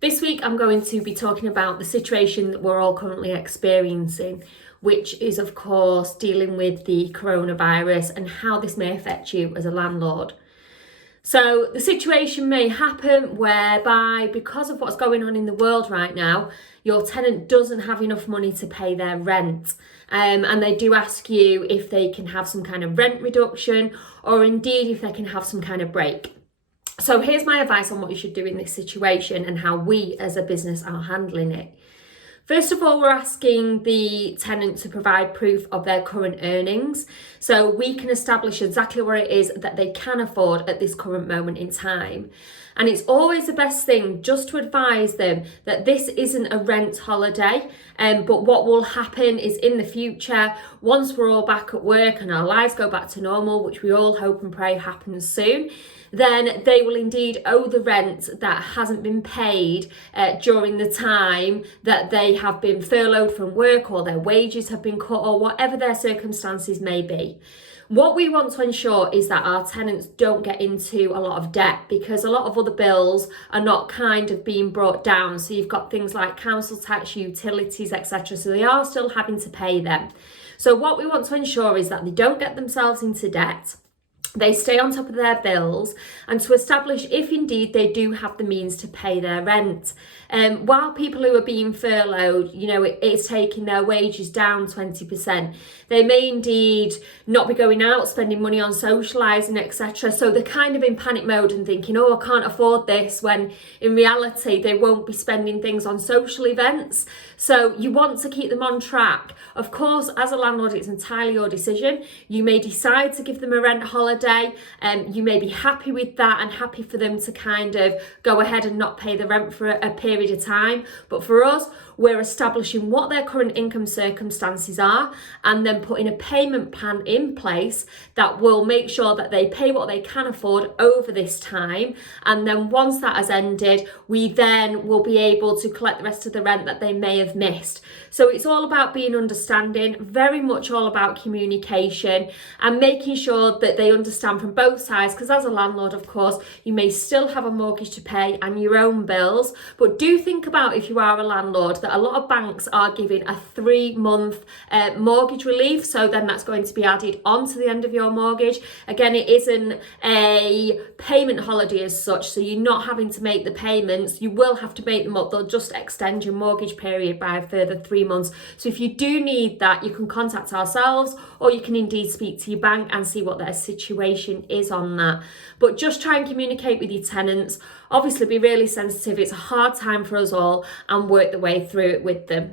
This week I'm going to be talking about the situation that we're all currently experiencing, which is of course dealing with the coronavirus and how this may affect you as a landlord. So the situation may happen whereby, because of what's going on in the world right now, your tenant doesn't have enough money to pay their rent. And they do ask you if they can have some kind of rent reduction, or indeed if they can have some kind of break. So here's my advice on what you should do in this situation and how we as a business are handling it. First of all, we're asking the tenant to provide proof of their current earnings, so we can establish exactly what it is that they can afford at this current moment in time. And it's always the best thing just to advise them that this isn't a rent holiday, but what will happen is in the future, once we're all back at work and our lives go back to normal, which we all hope and pray happens soon, then they will indeed owe the rent that hasn't been paid during the time that they have been furloughed from work, or their wages have been cut, or whatever their circumstances may be. What we want to ensure is that our tenants don't get into a lot of debt, because a lot of other bills are not kind of being brought down. So you've got things like council tax, utilities, etc. So they are still having to pay them. So what we want to ensure is that they don't get themselves into debt. They stay on top of their bills, and to establish if indeed they do have the means to pay their rent. While people who are being furloughed, it's taking their wages down 20%. They may indeed not be going out, spending money on socialising, etc. So they're kind of in panic mode and thinking, oh, I can't afford this, when in reality they won't be spending things on social events. So you want to keep them on track. Of course, as a landlord, it's entirely your decision. You may decide to give them a rent holiday, and you may be happy with that and happy for them to kind of go ahead and not pay the rent for a period of time. But for us, we're establishing what their current income circumstances are, and then putting a payment plan in place that will make sure that they pay what they can afford over this time. And then once that has ended, we then will be able to collect the rest of the rent that they may have missed. So it's all about being understanding, very much all about communication, and making sure that they understand from both sides, because as a landlord, of course, you may still have a mortgage to pay and your own bills. But do think about, if you are a landlord, that a lot of banks are giving a 3-month mortgage relief. So then that's going to be added on to the end of your mortgage. Again, it isn't a payment holiday as such, so you're not having to make the payments. You will have to make them up. They'll just extend your mortgage period by a further 3 months. So if you do need that, you can contact ourselves, or you can indeed speak to your bank and see what their situation is on that. But just try and communicate with your tenants. Obviously be really sensitive. It's a hard time for us all, and work the way through it with them.